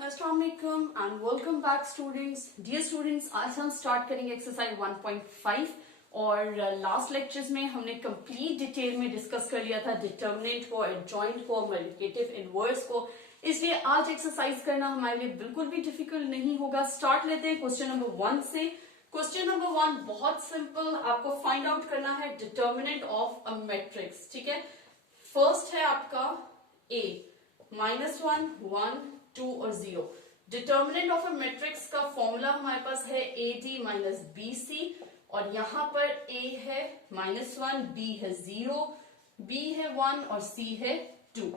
अस्सलाम वालेकुम and welcome back students. Dear students, आज हम स्टार्ट करेंगे एक्सरसाइज 1.5 और लास्ट लेक्चर्स में हमने कंप्लीट डिटेल में डिस्कस कर लिया था डिटर्मिनेंट को, एडजॉइंट को, मल्टीप्लिकेटिव इनवर्स को। इसलिए आज एक्सरसाइज करना हमारे लिए बिल्कुल भी डिफिकल्ट नहीं होगा। स्टार्ट लेते हैं क्वेश्चन नंबर 1 से। क्वेश्चन नंबर 1 बहुत सिंपल, आपको फाइंड आउट करना है डिटर्मिनेंट ऑफ अ मैट्रिक्स। ठीक है, फर्स्ट है आपका a -1 1 2 और 0। डिटर्मिनेंट ऑफ अ मैट्रिक्स का फॉर्मूला हमारे पास है AD माइनस BC और यहां पर A है -1, B है 0, B है 1 और C है 2।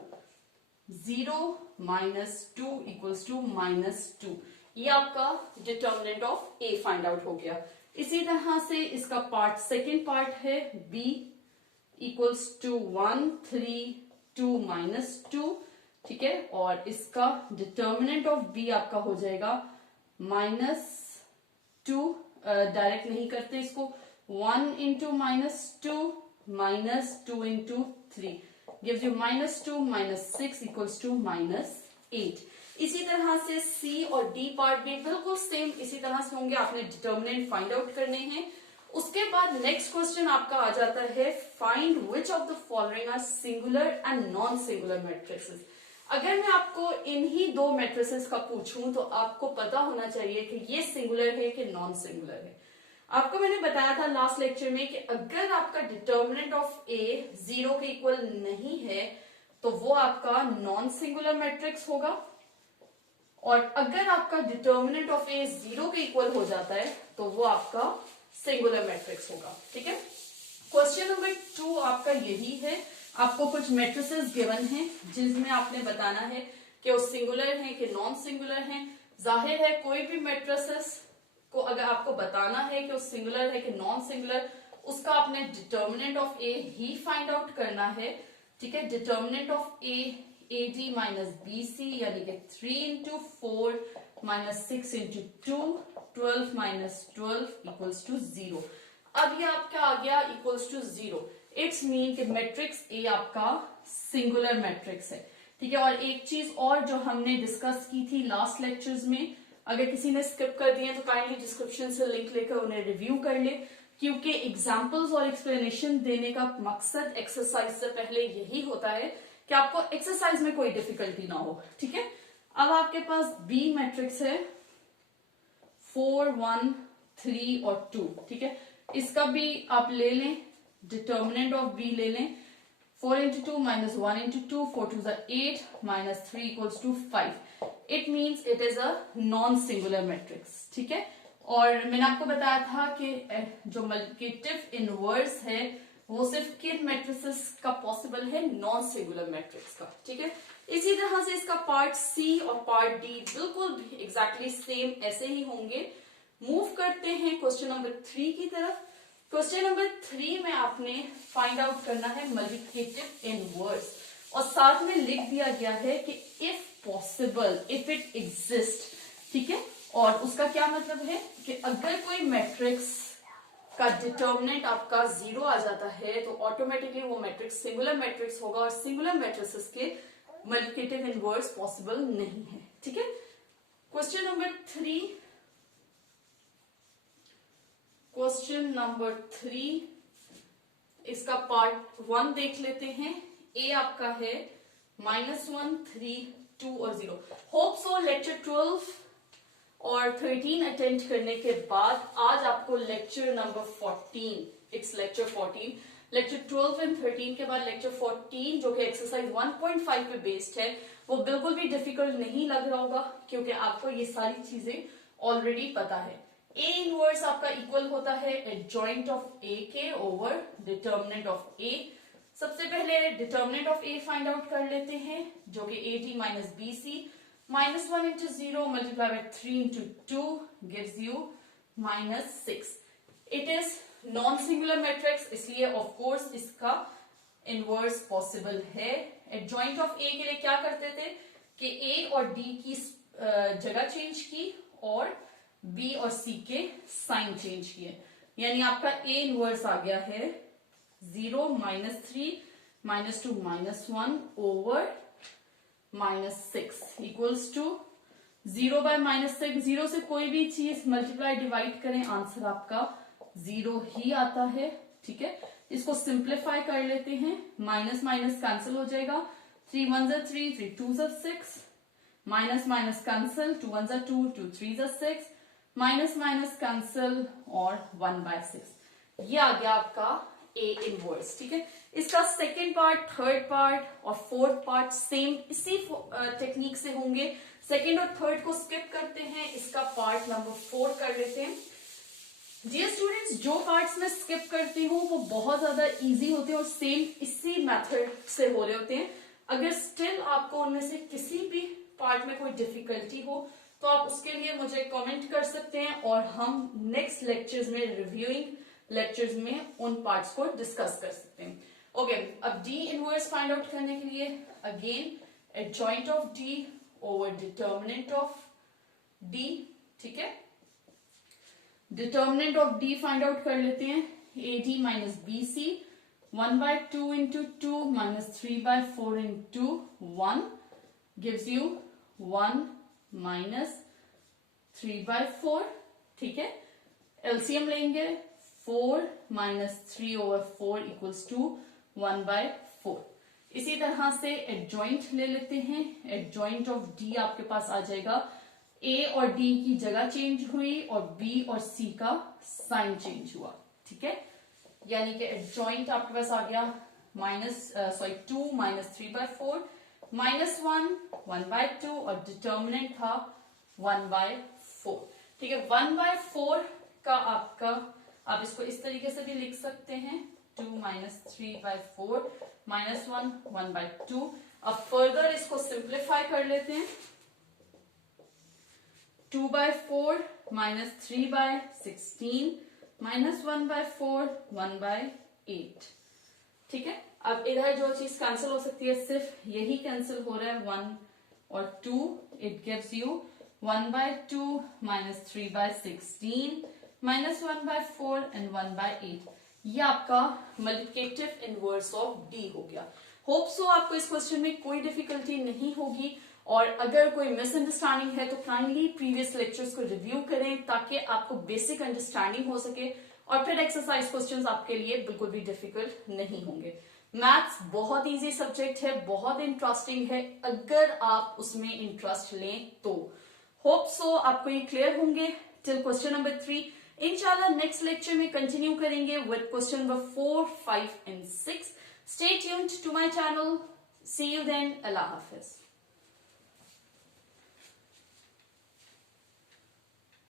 0 माइनस 2 इक्वल्स टू -2। ये आपका determinant of A find out हो गया। इसी तरह से इसका पार्ट सेकेंड पार्ट है B इक्वल्स टू 1 3 2 -2। ठीक है, और इसका डिटर्मिनेंट ऑफ बी आपका हो जाएगा -2। डायरेक्ट नहीं करते इसको, 1 into -2 -2 into 3 gives you -2 -6 equals to -8। इसी तरह से सी और डी पार्ट भी बिल्कुल सेम इसी तरह से होंगे। आपने डिटर्मिनेंट फाइंड आउट करने हैं। उसके बाद नेक्स्ट क्वेश्चन आपका आ जाता है find which of the following are singular and non singular matrices. अगर मैं आपको इन्हीं दो मैट्रिसेस का पूछूं तो आपको पता होना चाहिए कि ये सिंगुलर है कि नॉन सिंगुलर है। आपको मैंने बताया था लास्ट लेक्चर में कि अगर आपका डिटर्मिनेंट ऑफ ए 0 के इक्वल नहीं है तो वो आपका नॉन सिंगुलर मैट्रिक्स होगा, और अगर आपका डिटर्मिनेंट ऑफ ए 0 के इक्वल हो जाता है तो वो आपका सिंगुलर मैट्रिक्स होगा। ठीक है, क्वेश्चन नंबर 2 आपका यही है। आपको कुछ मैट्रिसेस गिवन हैं जिसमें आपने बताना है कि वो सिंगुलर हैं कि नॉन सिंगुलर हैं। जाहिर है कोई भी मैट्रिसेस को अगर आपको बताना है कि वो सिंगुलर है कि नॉन सिंगुलर, उसका आपने डिटर्मिनेंट ऑफ ए ही फाइंड आउट करना है। ठीक है, determinant of A AD minus BC यानी कि 3 into 4 minus 6 into 2 12 minus 12 equals to 0। अब ये आपका आ गया इक्वल्स टू 0। इट्स मीन कि मैट्रिक्स ए आपका सिंगुलर मैट्रिक्स है। ठीक है, और एक चीज और जो हमने डिस्कस की थी लास्ट लेक्चर्स में, अगर किसी ने स्किप कर दिए तो काइंडली डिस्क्रिप्शन से लिंक लेकर उन्हें रिव्यू कर ले, क्योंकि एग्जांपल्स और एक्सप्लेनेशन देने का मकसद एक्सरसाइज से पहले यही होता है कि आपको एक्सरसाइज में कोई डिफिकल्टी ना हो। ठीक है, अब आपके पास बी मैट्रिक्स है 4 1 3 और 2। ठीक है, इसका भी आप ले लें, डिटर्मिनेंट ऑफ बी ले लें। 4 into 2 minus 1 into 2 4 2 8 minus 3 equals to 5। It means it is a non singular matrix. ठीक है, और मैंने आपको बताया था कि जो मल्टीप्लिकेटिव इनवर्स है वो सिर्फ किन मैट्रिसेस का पॉसिबल है, नॉन सिंगुलर मैट्रिक्स का। ठीक है, इसी तरह से इसका पार्ट सी और पार्ट डी बिल्कुल एग्जैक्टली सेम ऐसे ही होंगे। मूव करते हैं क्वेश्चन नंबर 3 की तरफ। क्वेश्चन नंबर 3 में आपने फाइंड आउट करना है मल्टीप्लिकेटिव इनवर्स, और साथ में लिख दिया गया है कि if possible, if it exist. ठीक है, और उसका क्या मतलब है कि अगर कोई मैट्रिक्स का डिटर्मिनेंट आपका 0 आ जाता है तो ऑटोमेटिकली वो मैट्रिक्स सिंगुलर मैट्रिक्स होगा, और सिंगुलर मैट्रिसेस के मल्टीप्लिकेटिव इनवर्स पॉसिबल नहीं है। ठीक है, क्वेश्चन नंबर 3 इसका पार्ट 1 देख लेते हैं। ए आपका है -1 3 2 और 0। होप सो लेक्चर 12 और 13 अटेंड करने के बाद आज आपको lecture number 14, it's lecture 14, lecture 12 and 13 के बाद लेक्चर 14 जो कि एक्सरसाइज 1.5 पे बेस्ड है, वो बिल्कुल भी डिफिकल्ट नहीं लग रहा होगा क्योंकि आपको ये सारी चीजें ऑलरेडी पता है। ए इनवर्स आपका इक्वल होता है एडजॉइंट ऑफ ए के ओवर डिटर्मिनेंट ऑफ ए। सबसे पहले determinant of A find out कर लेते हैं जो कि AD minus BC -1 into 0 multiply by 3 into 2 gives you -6। It is non singular matrix, इसलिए ऑफ कोर्स इसका इनवर्स पॉसिबल है। एडजॉइंट ऑफ ए के लिए क्या करते थे कि ए और डी की जगह चेंज की और बी और सी के साइन चेंज किए, यानी आपका ए इनवर्स आ गया है 0 -3 -2 -1 ओवर -6 इक्वल्स टू 0 बाय -6, 0 से कोई भी चीज मल्टीप्लाई डिवाइड करें आंसर आपका 0 ही आता है। ठीक है, इसको सिंप्लीफाई कर लेते हैं, माइनस माइनस कैंसिल हो जाएगा, 3 1 जा 3, 3 2 जा 6, माइनस माइनस कैंसिल, 2 1 जा 2, 2 3 जा 6, माइनस माइनस कैंसिल और 1 बाय 6। ये आ गया आपका ए इनवर्स। ठीक है, इसका सेकेंड पार्ट, थर्ड पार्ट और फोर्थ पार्ट सेम इसी टेक्निक से होंगे। सेकेंड और थर्ड को स्किप करते हैं, इसका पार्ट नंबर 4 कर लेते हैं। डियर स्टूडेंट्स, जो पार्ट्स में स्किप करती हूँ वो बहुत ज्यादा इजी होते हैं और सेम इसी मेथड से हो रहे होते हैं। अगर स्टिल आपको उनमें से किसी भी पार्ट में कोई डिफिकल्टी हो तो आप उसके लिए मुझे कमेंट कर सकते हैं और हम नेक्स्ट लेक्चर्स में, रिव्यूइंग लेक्चर्स में उन पार्ट्स को डिस्कस कर सकते हैं। ओके, अब डी इनवर्स फाइंड आउट करने के लिए again adjoint of D over determinant of D. ठीक है, determinant of D find out कर लेते हैं, A D minus B C, 1 by 2 into 2 minus 3 by 4 into 1 gives you 1 minus 3 by 4। ठीक है, एलसीएम लेंगे, 4 minus 3 over 4 equals to 1 by 4। इसी तरह से एडजॉइंट ले लेते हैं, एडजॉइंट ऑफ डी आपके पास आ जाएगा, ए और डी की जगह चेंज हुई और बी और सी का साइन चेंज हुआ। ठीक है, यानी कि एडजॉइंट आपके पास आ गया 2 minus 3 by 4 minus 1 by 2 और डिटर्मिनेंट था 1 by 4। ठीक है, 1 by 4 का आपका, आप इसको इस तरीके से भी लिख सकते हैं, 2 minus 3 by 4 minus 1 by 2। अब फर्दर इसको सिंप्लीफाई कर लेते हैं, 2 by 4 minus 3 by 16 minus 1 by 4 1 by 8। ठीक है, अब इधर जो चीज कैंसिल हो सकती है सिर्फ यही कैंसिल हो रहा है, 1 और 2, it gives you 1 by 2 minus 3 by 16 minus 1 by 4 and 1 by 8। ये आपका मल्टीप्लिकेटिव इनवर्स ऑफ डी हो गया। होप सो आपको इस क्वेश्चन में कोई डिफिकल्टी नहीं होगी, और अगर कोई मिसअंडरस्टैंडिंग है तो काइंडली प्रीवियस लेक्चर्स को रिव्यू करें ताकि आपको बेसिक अंडरस्टैंडिंग हो सके और फिर एक्सरसाइज क्वेश्चंस आपके लिए बिल्कुल भी डिफिकल्ट नहीं होंगे। मैथ्स बहुत इजी सब्जेक्ट है, बहुत इंटरेस्टिंग है अगर आप उसमें इंटरेस्ट लें तो। होप सो आपको ये क्लियर होंगे टिल क्वेश्चन नंबर 3। इंशाल्लाह नेक्स्ट लेक्चर में कंटिन्यू करेंगे with question number 4, 5 and 6। Stay tuned to my channel. See you then. अल्लाह हाफिज।